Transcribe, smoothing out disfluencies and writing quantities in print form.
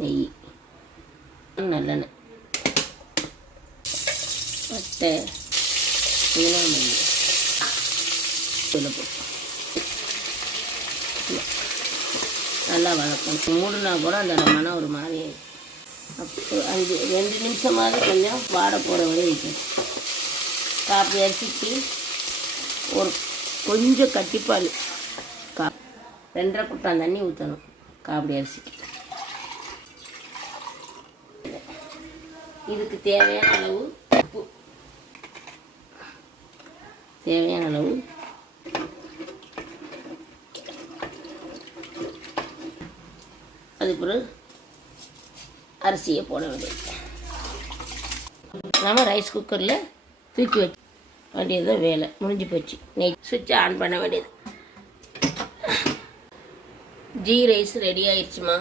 நெய், நல்லெண்ணெய், பட்டை, புதினாமல்லி, இதில் போட்டு நல்லா வளர்க்கணும். மூடுனா கூட அந்த மனம் ஒரு மாதிரி அப்போ 2 நிமிஷமாவது கொஞ்சம் வாட போகிற வரை வைக்கணும். காப்பி அரிசிக்கு ஒரு கொஞ்சம் கட்டிப்பால் 2.5 குட்டான் தண்ணி ஊற்றணும். காப்பி அரிசிக்கு இதுக்கு தேவையான அளவு உப்பு, தேவையான அளவு அது பிறகு அரிசியை போட வேண்டியது. நம்ம ரைஸ் குக்கரில் தூக்கி வச்சு வேண்டியது தான் வேலை முடிஞ்சு போச்சு. நெய் சுவிட்சை ஆன் பண்ண வேண்டியது. Ghee rice ready ஆயிடுச்சுமா.